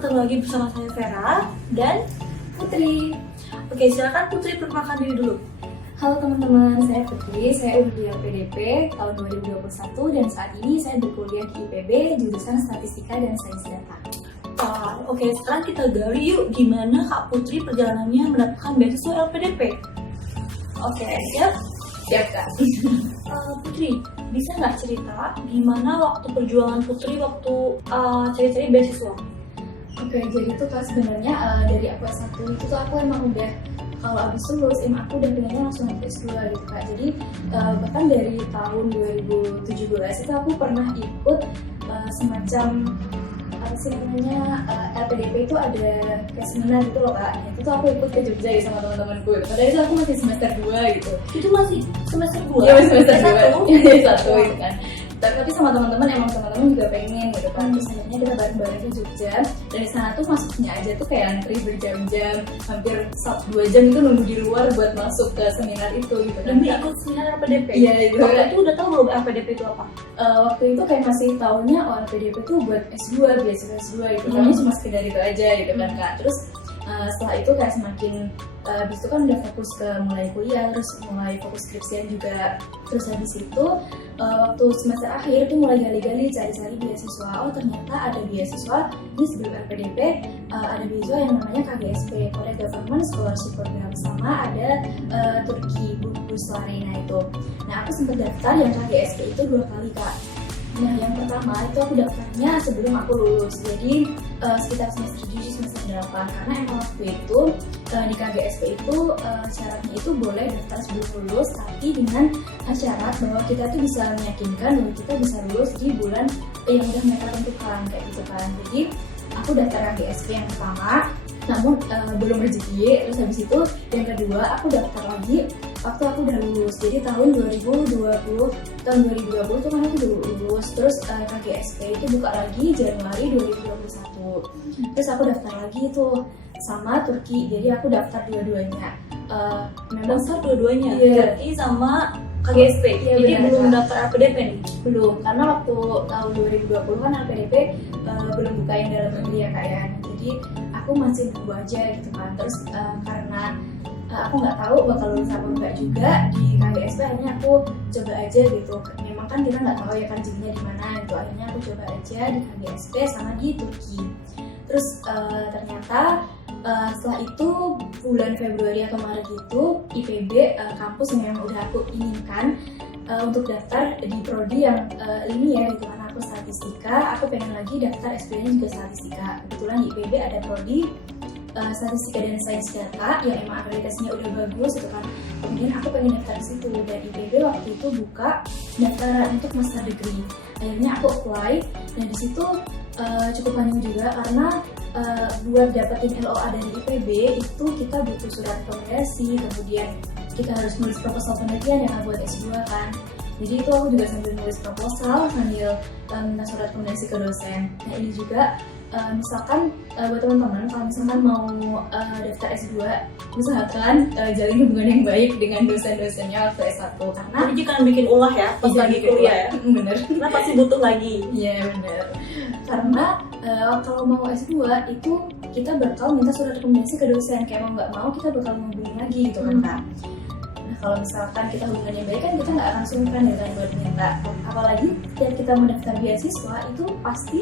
ketemu lagi bersama saya Vera dan Putri. Oke, silakan Putri perkenalkan diri dulu. Halo teman-teman, saya Putri, saya udah di LPDP tahun 2021 dan saat ini saya berkuliah di IPB jurusan Statistika dan Sains Data. Oke, sekarang kita gali yuk gimana Kak Putri perjalanannya mendapatkan beasiswa LPDP. Oke, siap? Siap Kak. Putri, bisa nggak cerita gimana waktu perjuangan Putri waktu cari-cari beasiswa? Oke, jadi tuh Kak sebenarnya dari aku S1 itu tuh aku emang udah kalau abis lulus aku udah pengennya langsung ke S2 gitu Kak. Jadi bahkan dari tahun 2017 itu aku pernah ikut semacam apa sih namanya LPDP itu ada kayak seminar gitu loh Kak. Itu tuh aku ikut ke Jogja ya sama teman-temanku. Padahal itu aku masih semester 2 gitu. Itu masih semester 2? Iya, masih semester 2. Iya, satu gitu kan. Tapi sama teman-teman emang teman-teman juga pengen gitu kan. Terus akhirnya kita bareng-bareng ke Jogja. Dan di sana tuh masuknya aja tuh kayak antri berjam-jam, hampir 2 jam itu nunggu di luar buat masuk ke seminar itu gitu kan. Demi ikut seminar LPDP? Iya, itu. Waktu itu udah tahu belum LPDP itu apa? Waktu itu kayak masih taunya LPDP itu buat S2, beasiswa S2 gitu. Kayaknya cuma sekedar itu aja gitu kan Kak. Terus setelah itu kayak semakin habis itu kan udah fokus ke mulai kuliah, terus mulai fokus skripsian juga. Terus habis itu waktu semester akhir tuh mulai gali-gali cari-cari beasiswa. Oh ternyata ada beasiswa ini sebelum LPDP, ada beasiswa yang namanya KGSP, Korea Government Scholarship Program, sama ada Turki Burs Larena itu. Nah aku sempat daftar yang KGSP itu 2 kali Kak. Nah yang pertama itu aku daftarnya sebelum aku lulus, jadi sekitar semester 7 semester 8, karena emang waktu itu di KGSP itu syaratnya itu boleh daftar sebelum lulus, tapi dengan syarat bahwa kita tuh bisa meyakinkan bahwa kita bisa lulus di bulan yang udah mereka tentukan kayak gitu kan. Jadi aku daftar KGSP yang pertama, namun belum rezeki. Terus habis itu yang kedua aku daftar lagi waktu aku udah lulus, jadi tahun 2020 tuh kan aku udah lulus. Terus KGSP itu buka lagi Januari 2021. Terus aku daftar lagi tuh sama Turki, jadi aku daftar dua-duanya. Daftar dua-duanya? Iya. Turki sama KGSP? Iya, jadi benar, belum Kak. daftar LPDP nih? Belum, karena waktu tahun 2020 kan LPDP belum buka yang dalam negeri ya Kak ya. Jadi aku masih nunggu aja gitu kan. Terus karena aku nggak tahu bakal lulus apa enggak juga di KGSP, akhirnya aku coba aja gitu. Memang kan kita nggak tahu ya kan rezekinya di mana gitu. Akhirnya aku coba aja di KGSP sama di Turki. Terus ternyata setelah itu bulan Februari atau Maret itu IPB kampus yang udah aku inginkan untuk daftar di prodi yang ini ya gitu kan. Aku statistika, aku pengen lagi daftar S2-nya juga statistika. Kebetulan di IPB ada prodi Statistika dan Sains Data yang emang akreditasinya udah bagus gitu kan. Kemudian aku pengen daftar di situ, dan IPB waktu itu buka daftaran untuk master degree. Akhirnya aku apply. Nah di situ cukup panjang juga karena buat dapetin LOA dari IPB itu kita butuh surat rekomendasi, kemudian kita harus nulis proposal penelitian yang buat S2 kan. Jadi itu aku juga sambil nulis proposal, sambil minta surat rekomendasi ke dosen. Nah ini juga misalkan buat teman-teman kalau misalkan mau daftar S2, usahakan jalin hubungan yang baik dengan dosen-dosennya waktu S1, karena Jadi jangan bikin ulah ya pas lagi kuliah ya? Bener. Karena pasti butuh lagi. Iya bener. Karena kalau mau S2 itu kita bakal minta surat rekomendasi ke dosen, kayak mau nggak mau kita bakal menghubungi lagi gitu kan Kak. Nah kalau misalkan kita hubungannya baik kan kita nggak akan sungkan ya kan buat minta. Apalagi tiap kita mau daftar beasiswa itu pasti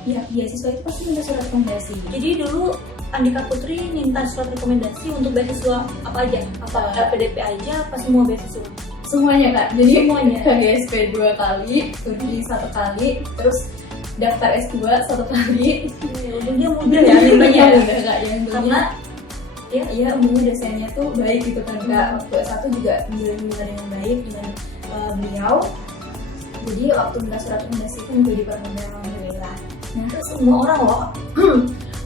pihak beasiswa itu pasti minta surat rekomendasi. Jadi dulu Andika Putri minta surat rekomendasi untuk beasiswa apa aja? Apa LPDP aja apa semua beasiswa? Semuanya Kak, jadi Semuanya? KGSP 2 kali, Turki 1 kali, terus daftar S2 1 kali. Untungnya mudah ya mintanya ya? Udah Kak, yang Karena iya untungnya dosennya tuh baik gitu kan Kak. Waktu S1 juga menjalin dengan baik dengan beliau. Jadi waktu minta surat rekomendasi itu juga dipermudah, alhamdulillah. nah, semua orang loh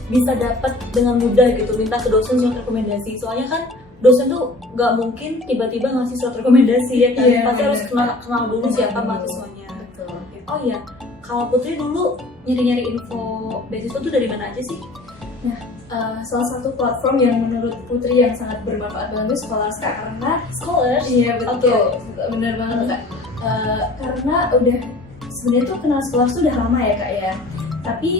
bisa dapat dengan mudah gitu minta ke dosen surat rekomendasi. Soalnya kan dosen tuh nggak mungkin tiba-tiba ngasih surat rekomendasi ya kan? Iya, Pasti harus bener. kenal dulu siapa Betul. mahasiswanya. Betul. Oh iya, kalau Putri dulu nyari-nyari info beasiswa tuh dari mana aja sih? Nah, salah satu platform yang menurut Putri yang sangat bermanfaat banget itu Scholarska, karena Scholars? iya betul, Oke. benar banget Kak. Karena udah sebenarnya tuh kenal Scholars tuh udah lama ya Kak ya. Tapi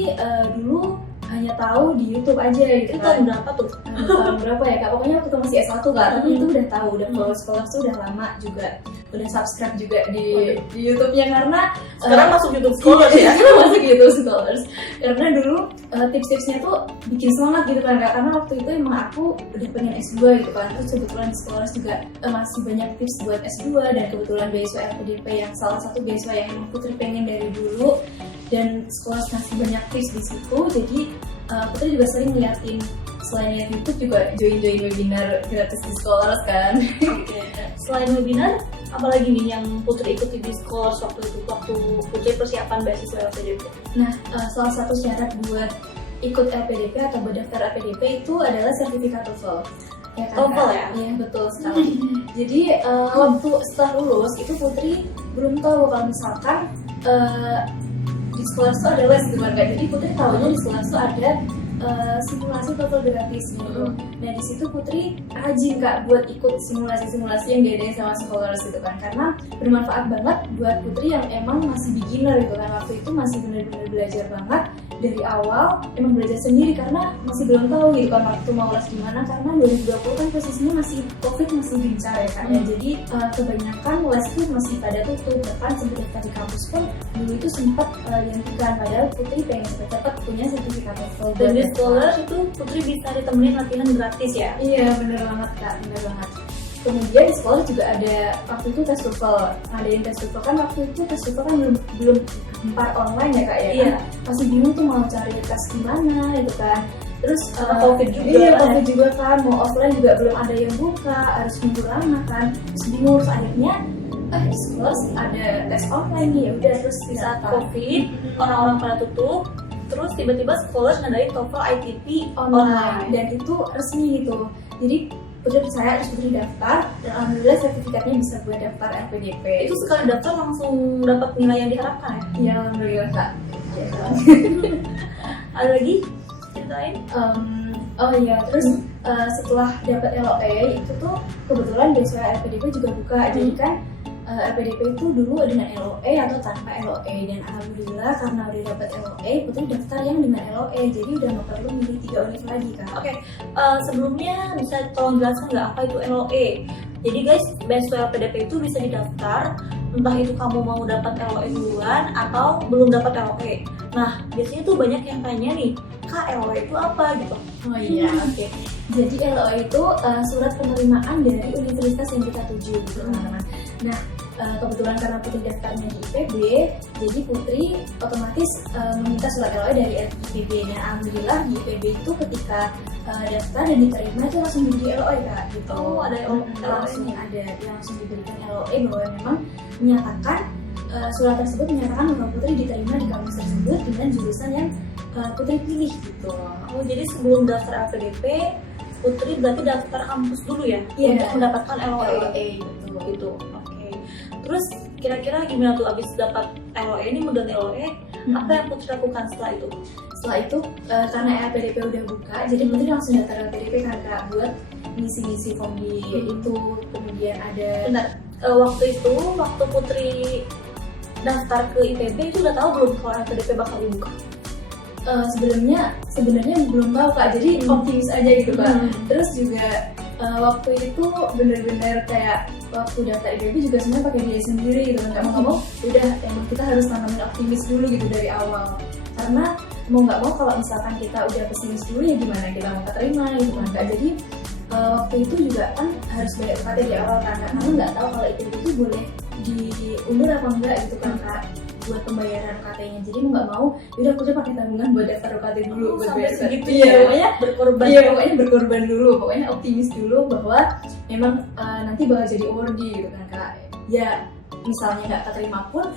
dulu hanya hanya tahu di YouTube aja gitu Itu kan. tahun berapa tuh? Tahun berapa ya kak? Pokoknya waktu masih S1 kak, tapi itu udah tahu, udah followers tuh udah lama juga, udah subscribe juga di YouTube-nya karena Sekarang masuk YouTube Scholars ya? masuk YouTube Scholars karena dulu tips-tipsnya tuh bikin semangat gitu kan kak, karena waktu itu emang aku udah pengen S2 gitu kan, terus kebetulan di Scholars juga masih banyak tips buat S2 dan kebetulan beasiswa LPDP yang salah satu beasiswa yang emang Putri pengen dari dulu, dan Scholars ngasih banyak tips di situ. Jadi Putri juga sering ngeliatin, selain lihat YouTube juga join webinar gratis di Scholars kan. Selain webinar, apalagi nih yang Putri ikuti di Scholars waktu itu, waktu Putri persiapan beasiswa LPDP? Nah, salah satu syarat buat ikut LPDP atau berdaftar LPDP itu adalah sertifikat TOEFL. Ya kan, TOEFL Kak? ya? Iya, betul sekali. Jadi waktu setelah lulus itu Putri belum tahu kalau misalkan di Scholars tuh ada les gitu kan Kak. Jadi Putri tahunya di Scholars tuh ada simulasi TOEFL gratis gitu. Nah di situ Putri rajin Kak buat ikut simulasi-simulasi yang diadain sama Scholars gitu kan, karena bermanfaat banget buat Putri yang emang masih beginner gitu kan. Waktu itu masih benar-benar belajar banget dari awal, emang belajar sendiri karena masih belum tahu gitu kan waktu mau les di mana, karena 2020 kan posisinya masih COVID masih gencar ya kan ya. Jadi kebanyakan les tuh masih pada tutup, bahkan sebelum daftar di kampus pun dulu itu sempat dihentikan, padahal Putri pengen cepet-cepet punya sertifikat TOEFL. Dan di Scholars itu Putri bisa ditemenin latihan gratis ya? Iya bener banget Kak, bener banget. Kemudian di sekolah juga ada waktu itu tes TOEFL, ngadain tes TOEFL kan, waktu itu tes TOEFL kan belum gempar online ya Kak ya. Iya. Kan? Masih bingung tuh mau cari tes gimana gitu kan. Terus COVID juga. Iya COVID juga kan, mau offline juga belum ada yang buka, harus nunggu lama kan. Terus bingung, terus akhirnya di sekolah ada tes online nih, ya udah terus Di saat COVID, orang-orang pada tutup, terus tiba-tiba Scholars ngadain TOEFL ITP online dan itu resmi gitu. Jadi Putri percaya, terus Putri daftar dan alhamdulillah sertifikatnya bisa buat daftar LPDP. Itu sekali daftar langsung dapat nilai yang diharapkan ya? Iya alhamdulillah Kak. Ya, Ada lagi ceritain? Oh iya, terus setelah dapat LOE itu tuh kebetulan beasiswa LPDP juga buka. Jadi kan LPDP itu dulu dengan LOE atau tanpa LOE, dan alhamdulillah karena udah dapat LOE, Putri daftar yang dengan LOE, jadi udah nggak perlu milih 3 univ lagi Kak. Oke, sebelumnya bisa tolong jelaskan nggak apa itu LOE? Jadi guys, beasiswa LPDP itu bisa didaftar, entah itu kamu mau dapat LOE duluan atau belum dapat LOE. Nah, biasanya tuh banyak yang tanya nih, Kak, LOE itu apa gitu? Oh iya, oke. Jadi LOE itu surat penerimaan dari universitas yang kita tuju gitu teman-teman. Nah, kebetulan karena Putri daftarnya di IPB, jadi Putri otomatis meminta surat LOE dari IPB, dan alhamdulillah di IPB itu ketika daftar dan diterima itu langsung diberi LOE Kak gitu. Oh, ada LOE langsung ada, langsung diberikan LOE bahwa memang menyatakan surat tersebut menyatakan bahwa Putri diterima di kampus tersebut dengan jurusan yang Putri pilih gitu. Oh, jadi sebelum daftar LPDP, Putri berarti daftar kampus dulu ya? Iya. Untuk mendapatkan LOE. Betul. Gitu. Oke. Terus kira-kira gimana tuh abis dapat LOE ini, mudah LOE, apa yang Putri lakukan setelah itu? Setelah itu karena LPDP udah buka, jadi Putri langsung daftar LPDP kan Kak, buat ngisi-ngisi form di itu. Kemudian ada Benar. Waktu Putri daftar ke IPB itu udah tahu belum kalau LPDP bakal dibuka? sebenarnya belum tahu Kak, jadi optimis aja gitu Kak. Terus juga waktu itu bener-bener kayak waktu daftar IPB juga sebenarnya pakai biaya sendiri gitu kan, nggak mau udah emang kita harus tanamin optimis dulu gitu dari awal, karena mau nggak mau kalau misalkan kita udah pesimis dulu ya gimana kita mau keterima gitu kan Kak. Jadi waktu itu juga kan harus bayar UKT di awal kan, karena nggak tahu kalau IPB itu boleh diundur apa enggak gitu kan Kak, buat pembayaran UKT-nya. Jadi mau nggak mau udah aku pakai tabungan buat daftar UKT dulu. Sampai segitu ya, pokoknya berkorban. Iya, pokoknya berkorban dulu, pokoknya optimis dulu bahwa memang nanti bakal jadi awardee gitu kan Kak. Ya misalnya nggak keterima pun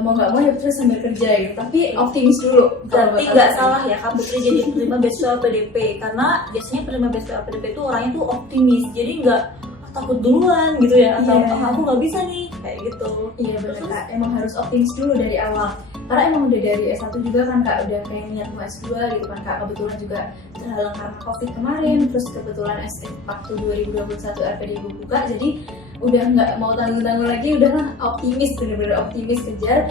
mau nggak mau ya terus sambil kerja gitu, tapi optimis dulu. Berarti nggak salah ya Kak Putri jadi penerima beasiswa LPDP, karena biasanya penerima beasiswa LPDP itu orangnya tuh optimis, jadi nggak takut duluan gitu ya, atau aku nggak bisa nih kayak gitu. Iya benar Kak, emang harus optimis dulu dari awal, karena emang udah dari S1 juga kan Kak, udah kayak niat mau S2 gitu kan Kak. Kebetulan juga terhalang karena COVID kemarin, terus kebetulan waktu 2021 LPDP buka, jadi udah nggak mau tanggung-tanggung lagi, udahlah optimis, bener-bener optimis kejar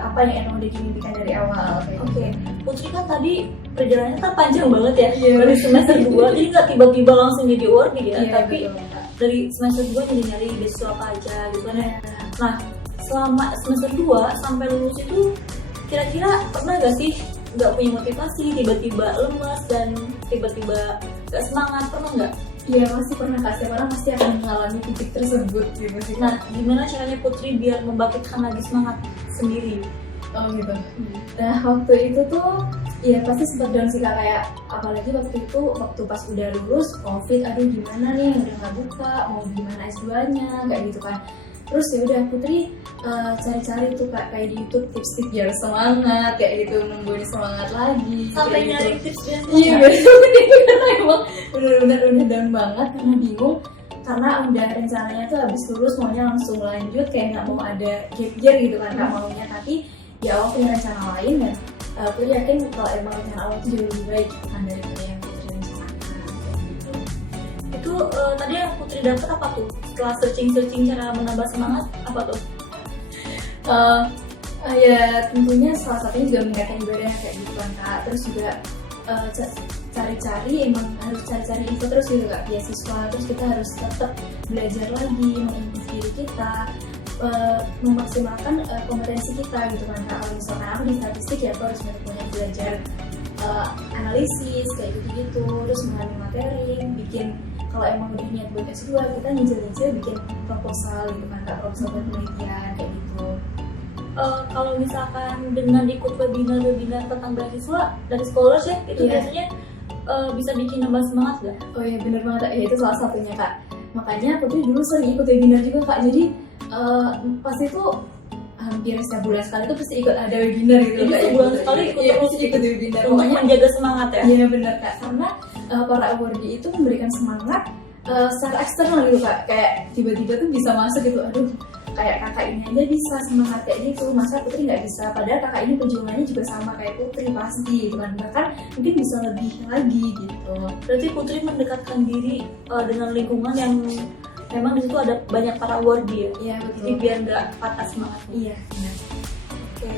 apa yang emang udah dimimpikan dari awal. Oke, Putri kan tadi perjalanannya kan panjang banget ya, Iya. dari semester 2, jadi nggak tiba-tiba langsung jadi award ya, Iya, tapi betul, Kak. dari semester 2 jadi nyari beasiswa apa aja gitu kan ya. Nah, selama semester 2 sampai lulus itu kira-kira pernah gak sih nggak punya motivasi, tiba-tiba lemas dan tiba-tiba nggak semangat, pernah nggak? Iya, pasti pernah Kak, setiap orang pasti akan mengalami titik tersebut gitu sih. Nah, gimana caranya Putri biar membangkitkan lagi semangat sendiri? Oh gitu. Nah waktu itu tuh ya pasti sempat down sih Kak, kayak apalagi waktu itu waktu pas udah lulus COVID, aduh gimana nih udah nggak buka, mau gimana S2-nya kayak gitu kan. Terus ya udah Putri cari-cari tuh Kak, kayak di YouTube tips-tips biar semangat kayak gitu, nungguin semangat lagi. Sampai kayak nyari gitu. tips dan Iya betul, karena emang bener-bener udah down banget karena bingung, karena udah rencananya tuh habis lulus maunya langsung lanjut, kayak nggak mau ada gap year gitu kan Kak maunya, tapi ya Allah punya rencana lain dan Putri yakin kalau emang rencana Allah itu jauh lebih baik gitu kan daripada yang Putri rencanakan kayak gitu. itu tadi yang Putri dapat apa tuh? Setelah searching cara menambah semangat, apa tuh? Ya tentunya salah satunya juga meningkatkan ibadah kayak gitu kan Kak, terus juga cari-cari, emang harus cari-cari info terus gitu Kak, beasiswa, terus kita harus tetap belajar lagi, mengimprove diri kita, memaksimalkan kompetensi kita gitu kan Kak. Kalau misalkan aku di statistik ya aku harus banyak belajar analisis kayak gitu-gitu, terus mengambil materi, bikin kalau emang udah niat buat S2 kita nyicil-nyicil bikin proposal gitu kan Kak, proposal buat penelitian kayak gitu. Kalau misalkan dengan ikut webinar tentang beasiswa dari scholars ya, itu Iya. biasanya bisa bikin nambah semangat nggak? Oh iya bener banget Kak, ya itu salah satunya Kak. Makanya Putri dulu sering ikut webinar juga Kak, jadi pas itu hampir setiap bulan sekali tuh pasti ikut ada webinar gitu. Jadi Kak, sebulan ya, sekali ikut iya, terus pasti ikut webinar. Untuk Pokoknya menjaga semangat ya? iya bener Kak, karena para awardee itu memberikan semangat secara eksternal gitu Kak, kayak tiba-tiba tuh bisa masuk gitu, aduh kayak kakak ini aja bisa semangat kayak gitu, masa Putri nggak bisa, padahal kakak ini perjuangannya juga sama kayak Putri pasti gitu kan, bahkan mungkin bisa lebih lagi gitu. Berarti Putri mendekatkan diri dengan lingkungan yang memang di situ ada banyak para awardee ya? Iya Jadi betul. biar nggak patah semangat. Iya benar. Oke.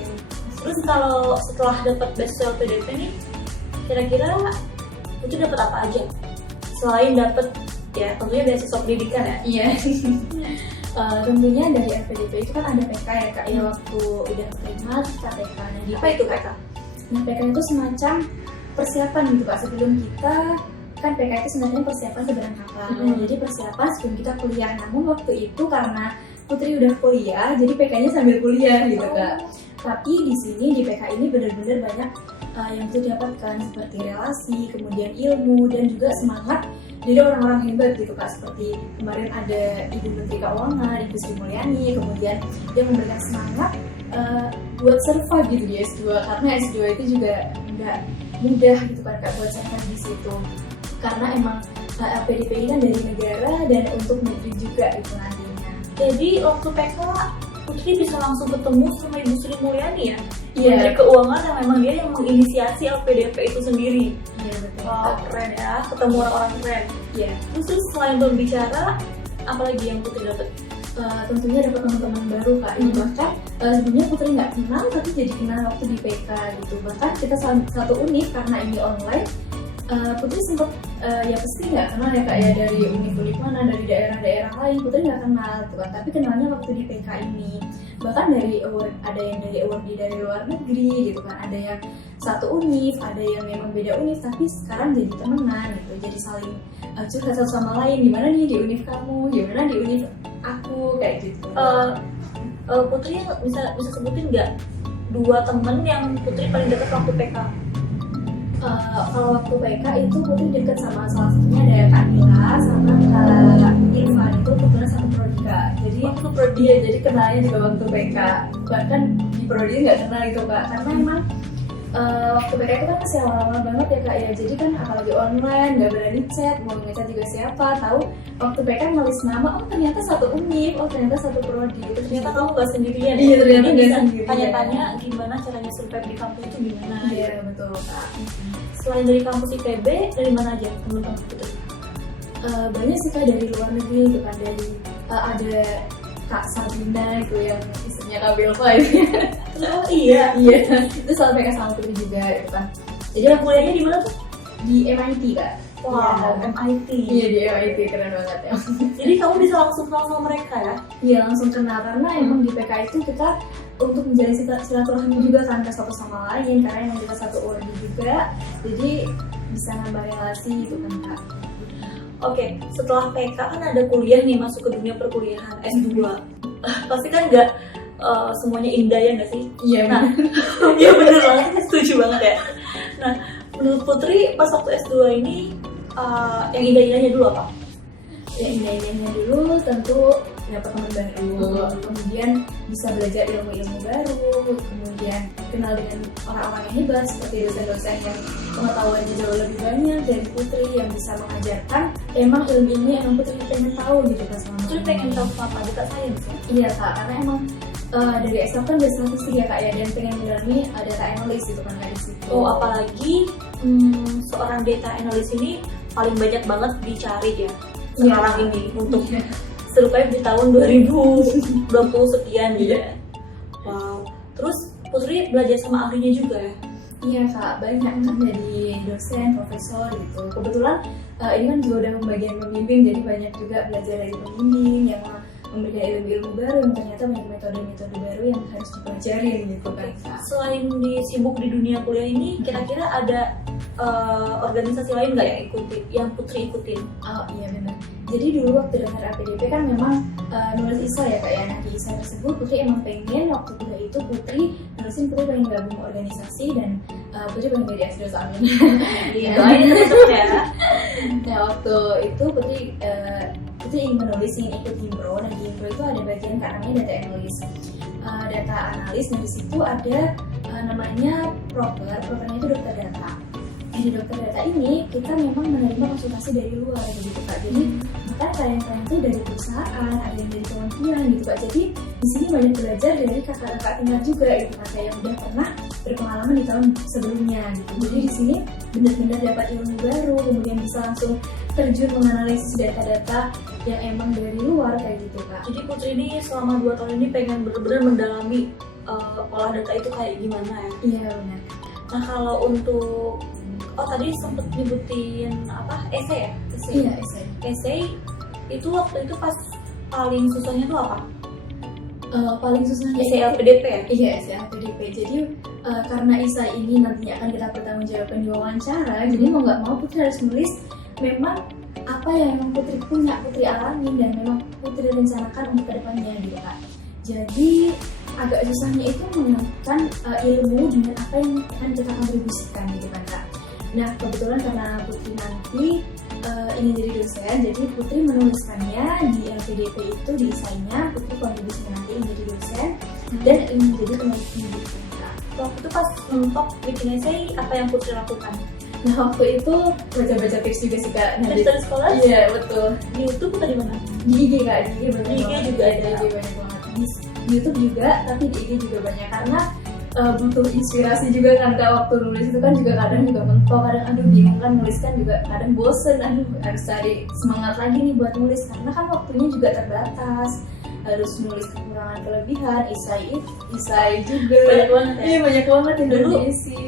Terus kalau setelah dapat beasiswa LPDP nih, kira-kira Putri dapat apa aja? Selain dapat ya tentunya beasiswa pendidikan ya? Iya. Tentunya dari LPDP itu kan ada PK ya Kak, ya waktu udah terima kita PK. Nah di Apa itu PK? Nah, PK itu semacam persiapan gitu Kak, sebelum kita kan PK itu sebenarnya persiapan seberangkatan. Jadi persiapan sebelum kita kuliah. Namun waktu itu karena Putri udah kuliah, jadi PK-nya sambil kuliah gitu Kak. Tapi di sini di PK ini benar-benar banyak yang Putri dapatkan seperti relasi, kemudian ilmu dan juga semangat dari orang-orang hebat gitu Kak. Seperti kemarin ada Ibu Menteri Keuangan, Ibu Sri Mulyani, kemudian dia memberikan semangat buat survive gitu di S2, karena S2 itu juga nggak mudah gitu kan Kak buat survive di situ, karena emang LPDP ini kan dari negara dan untuk negeri juga itu nantinya. Jadi waktu PK Putri bisa langsung ketemu sama Ibu Sri Mulyani ya? Iya. Menteri Keuangan yang memang dia yang menginisiasi LPDP itu sendiri. Iya betul. Wow, keren ya, ketemu orang-orang keren. Iya. Terus selain berbicara, apalagi yang Putri dapat? Tentunya dapat teman-teman baru Kak. Ini bahkan sebelumnya Putri nggak kenal tapi jadi kenal waktu di PK gitu. Bahkan kita satu univ karena ini online. Putri sempat ya pasti nggak kenal ya Kak ya, dari univ mana, dari daerah-daerah lain Putri nggak kenal tuh kan, tapi kenalnya waktu di PK ini. Bahkan dari award, ada yang dari award dari luar negeri gitu kan, ada yang satu univ, ada yang memang beda univ, tapi sekarang jadi temenan gitu, jadi saling curhat satu sama lain, gimana nih di univ kamu, gimana di univ aku kayak gitu. Putri bisa sebutin nggak 2 temen yang Putri paling dekat waktu PK? Kalau waktu PK itu Putri deket sama salah satunya ada Kak Mila sama Kak Irfan, itu kebetulan satu prodi Kak. Jadi Waktu prodi. dia jadi kenalnya juga waktu PK, bahkan di prodi nggak kenal gitu Kak, karena emang waktu PK itu kan masih awal-awal banget ya Kak ya, jadi kan apalagi online nggak berani chat, mau ngechat juga siapa, tahu waktu PK nulis nama, oh ternyata satu univ, oh ternyata satu prodi gitu. Ternyata kamu nggak sendirian. Iya, ternyata Jadi nggak bisa sendirian. Tanya-tanya gimana caranya survive di kampus itu gimana. Iya betul Kak. Selain dari kampus IPB, dari mana aja teman-teman Putri? Banyak sih Kak dari luar negeri gitu kan, dari ada Kak Sabrina itu yang istrinya Kak Belva itu. Oh iya. Iya, itu selalu PK sama Putri juga gitu kan. Jadi Jadi kuliahnya di mana tuh? di MIT Kak. Wow, MIT. Iya di MIT, keren banget ya. Jadi kamu bisa langsung kenal sama mereka ya? Iya langsung kenal karena emang di PK itu kita untuk menjalin silaturahmi juga kan ke satu sama lain karena emang kita satu ordi juga, jadi bisa nambah relasi gitu kan Kak. Oke, setelah PK kan ada kuliah nih, masuk ke dunia perkuliahan S2. Pasti kan nggak semuanya indah ya nggak sih? Iya. Nah, iya bener banget, setuju banget ya. Nah, menurut Putri pas waktu S2 ini yang indah-indahnya dulu apa? Ya indah-indahnya dulu tentu dapat teman baru, kemudian bisa belajar ilmu-ilmu baru, kemudian kenal dengan orang-orang yang hebat seperti dosen-dosen yang pengetahuannya jauh lebih banyak dari Putri yang bisa mengajarkan emang ilmu-ilmu yang emang Putri pengen tahu gitu kan selama Putri pengen tahu apa? Data science ya? Iya Kak, karena emang dari S1 kan dari statistik ya Kak ya, dan pengen mendalami data analis gitu kan dari situ. Oh, apalagi seorang data analis ini paling banyak banget dicari ya sekarang ini untuk survive di tahun 2020 sekian gitu ya. Wow. Terus Putri belajar sama ahlinya juga ya? Iya Kak, banyak kan dari dosen, profesor gitu. Kebetulan ini kan juga udah pembagian pembimbing, jadi banyak juga belajar dari pembimbing yang memberikan ilmu-ilmu baru yang ternyata banyak metode-metode baru yang harus dipelajarin gitu kan Kak. Selain sibuk di dunia kuliah ini, kira-kira ada organisasi lain nggak yang Putri ikutin? Oh iya benar. Jadi dulu waktu daftar APDP kan memang nulis ISA ya Kak ya. Nah di ISA tersebut Putri emang pengen waktu kuliah itu Putri pengen gabung organisasi dan Putri pengen jadi asdos amin. Iya, doain teman-teman ya. Nah waktu itu Putri ingin menulis, ingin ikut Gimpro. Nah di Gimpro itu ada bagian Kak namanya data analis. Data analis, nah di situ ada namanya propernya itu dokter data. Di dokter data ini kita memang menerima konsultasi dari luar gitu Kak. Jadi bahkan kalian tuh dari perusahaan, ada yang dari kementerian gitu Kak. Jadi di sini banyak belajar dari kakak-kakak tingkat juga gitu Kak, yang udah pernah berpengalaman di tahun sebelumnya gitu. Jadi di sini benar-benar dapat ilmu baru, kemudian bisa langsung terjun menganalisis data-data yang emang dari luar kayak gitu Kak. Jadi Putri ini selama 2 tahun ini pengen benar-benar mendalami olah data itu kayak gimana ya? Iya benar. Nah kalau untuk tadi sempet nyebutin apa? Essay ya? Iya essay. Essay itu waktu itu pas paling susahnya tuh apa? Paling susahnya Essay LPDP ya? Iya essay LPDP. Jadi karena ISA ini nantinya akan kita pertanggungjawabkan di wawancara, jadi mau nggak mau Putri harus nulis memang apa yang memang Putri punya, Putri alamin dan memang Putri rencanakan untuk kedepannya gitu Kak. Jadi agak susahnya itu mengenalkan ilmu dengan apa yang akan kita kontribusikan gitu kan Kak. Nah kebetulan karena Putri nanti ingin jadi dosen, jadi Putri menuliskannya di LPDP itu di isainya Putri kontribusi nanti ingin jadi dosen dan ingin jadi peneliti gitu Kak. Waktu itu pas mentok bikin essay apa yang Putri lakukan? Nah waktu itu baca-baca tips juga sih Kak. Nah, Dari sekolah? Iya betul. Di YouTube atau di mana? Di IG Kak, di IG banyak Di IG banget. juga Di ada. IG banyak banget. Di YouTube juga, tapi di IG juga banyak karena butuh inspirasi juga kan Kak. Waktu nulis itu kan juga kadang juga mentok, kadang aduh bingung kan nulis kan juga kadang bosen, aduh harus cari semangat lagi nih buat nulis karena kan waktunya juga terbatas, harus nulis kekurangan kelebihan, isai juga Banyak banget ya? Iya banyak banget yang Dulu diisi.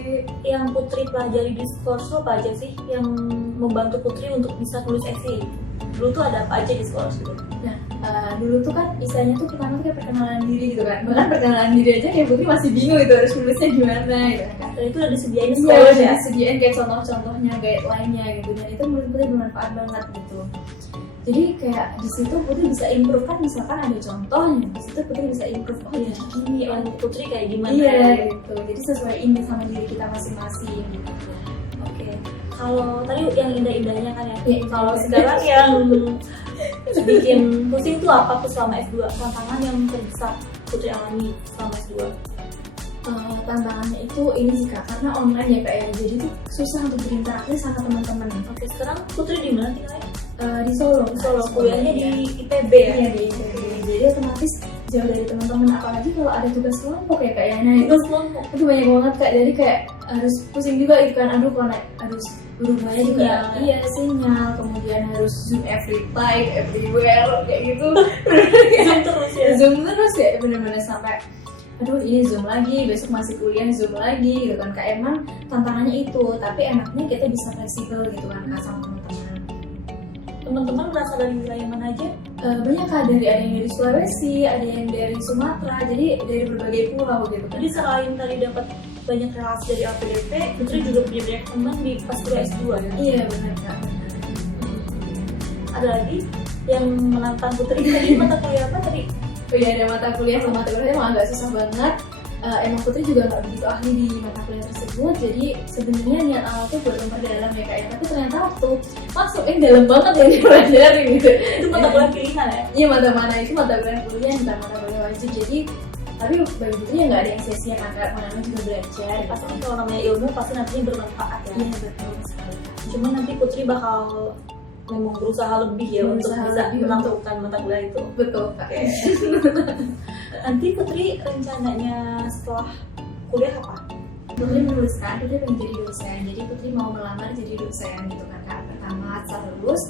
yang Putri pelajari di Scores apa aja sih yang membantu Putri untuk bisa nulis essay? Dulu tuh ada apa aja di Scores gitu? Nah, dulu tuh kan isanya tuh pertama tuh kayak perkenalan diri gitu kan. Bahkan perkenalan diri aja kayak Putri masih bingung itu harus nulisnya gimana gitu kan. Dan itu udah disediain di Iya, Scores udah ya? disediain kayak contoh-contohnya, guide-line-nya gitu. Dan itu menurut Putri bermanfaat banget gitu. Jadi kayak di situ Putri bisa improve kan, misalkan ada contohnya, di situ Putri bisa improve oh jadi gini, Yang Putri kayak gimana? iya ya? gitu. Jadi sesuaiin sama diri kita masing-masing gitu. Oke. Kalau tadi yang indah-indahnya kan ya? Iya, Kalau indah. sekarang yang bikin pusing tuh apa tuh selama S2? Tantangan yang terbesar Putri alami selama S2? Tantangannya itu ini sih Kak, karena online ya Kak ya, jadi tuh susah untuk berinteraksi sama teman-teman. Oke, sekarang Putri di mana tinggalnya? Di Solo. Di Solo, kuliahnya di IPB ya? Iya di IPB. Jadi otomatis jauh dari teman-teman, apalagi kalau ada tugas kelompok ya Kak ya. Nah itu Terus kelompok. banyak banget Kak, jadi kayak harus pusing juga gitu kan, aduh kalau harus berhubungannya juga Sinyal. sinyal, kemudian harus zoom every time, everywhere kayak gitu. Zoom terus ya. Zoom terus ya, bener-bener sampai aduh ini zoom lagi, besok masih kuliah zoom lagi gitu kan. Kak emang tantangannya itu, tapi enaknya kita bisa fleksibel gitu kan Kak sama teman-teman. Teman-teman berasal dari wilayah mana aja? Banyak Kak, ada yang dari Sulawesi, ada yang dari Sumatera, jadi dari berbagai pulau gitu kan. Jadi selain tadi dapat banyak relasi dari LPDP, Putri juga punya banyak teman di pas kuliah S2 ya? Iya benar Kak. Ada lagi yang menantang Putri tadi mata kuliah apa tadi? Oh iya, ada mata kuliah emang agak susah banget. Emang Putri juga nggak begitu ahli di mata kuliah tersebut, jadi sebenarnya niat awal tuh buat memperdalam ya Kak ya, tapi ternyata waktu masuk dalam banget yang dipelajari gitu. Itu mata kuliah pilihan ya? Iya, mata mana itu mata kuliah bukan mata kuliah wajib, jadi tapi bagi Putri ya nggak ada yang sia-sia kan Kak, mana juga belajar. Pasti kan kalau namanya ilmu pasti nantinya bermanfaat ya. Iya betul sekali. Cuma nanti Putri bakal memang berusaha lebih ya untuk Berusaha bisa lebih melakukan mata kuliah itu. Betul Kak. Oke. Nanti Putri rencananya setelah kuliah apa? Putri menuliskan, Putri pengen jadi dosen, jadi Putri mau melamar jadi dosen gitu kan Kak. Pertama setelah lulus,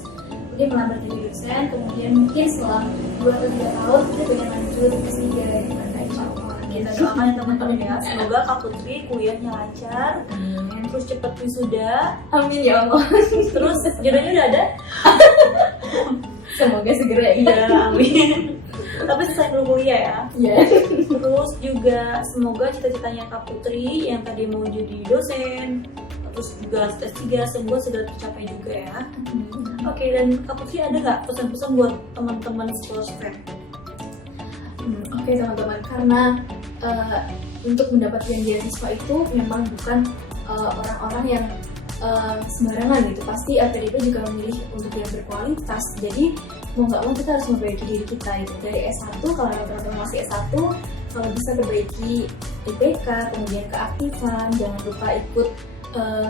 Putri melamar jadi dosen, kemudian mungkin setelah 2 atau 3 tahun Putri pengen lanjut ke S3 gitu kan Kak, insya Allah. Kita doakan ya teman-teman ya, semoga Kak Putri kuliahnya lancar, terus cepet wisuda, Amin ya Allah. terus jodohnya udah ada? Semoga segera ya. Iya, amin. Tapi selesai dulu kuliah ya. Iya. Terus juga semoga cita-citanya Kak Putri yang tadi mau jadi dosen, terus juga S3 semoga segera tercapai juga ya. Oke, dan Kak Putri ada nggak pesan-pesan buat teman-teman Scholars Fair? Oke teman-teman, karena untuk mendapatkan beasiswa itu memang bukan orang-orang yang sembarangan gitu. Pasti LPDP juga memilih untuk yang berkualitas. Jadi mau nggak mau kita harus memperbaiki diri kita gitu. Dari S1, kalau teman-teman masih S1, kalau bisa perbaiki IPK, kemudian keaktifan, jangan lupa ikut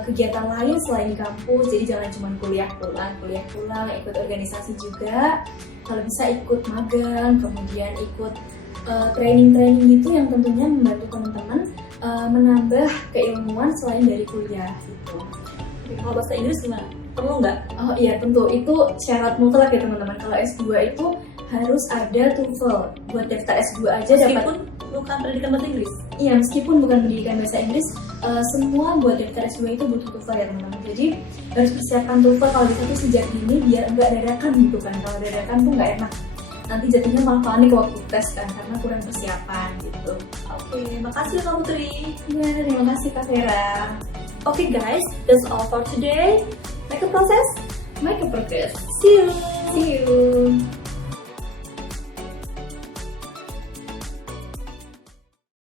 kegiatan lain selain di kampus. Jadi jangan cuma kuliah pulang, ikut organisasi juga. Kalau bisa ikut magang, kemudian ikut training-training gitu yang tentunya membantu teman-teman menambah keilmuan selain dari kuliah gitu. Oke, kalau bahasa Inggris gimana? Perlu nggak? Oh iya tentu, itu syarat mutlak ya teman-teman. Kalau S2 itu harus ada TOEFL. Buat daftar S2 aja dapat. Meskipun bukan pendidikan bahasa Inggris. Iya, meskipun bukan pendidikan bahasa Inggris, semua buat daftar S2 itu butuh TOEFL ya teman-teman. Jadi harus persiapkan TOEFL kalau bisa tuh sejak dini biar nggak dadakan gitu kan. Kalau dadakan tuh nggak enak. Nanti jatuhnya malah panik waktu tes kan karena kurang persiapan gitu. Oke, makasih Kak Putri. Iya, terima kasih Kak Vera. Oke guys, that's all for today. Make a process. Make a progress. See you. See you.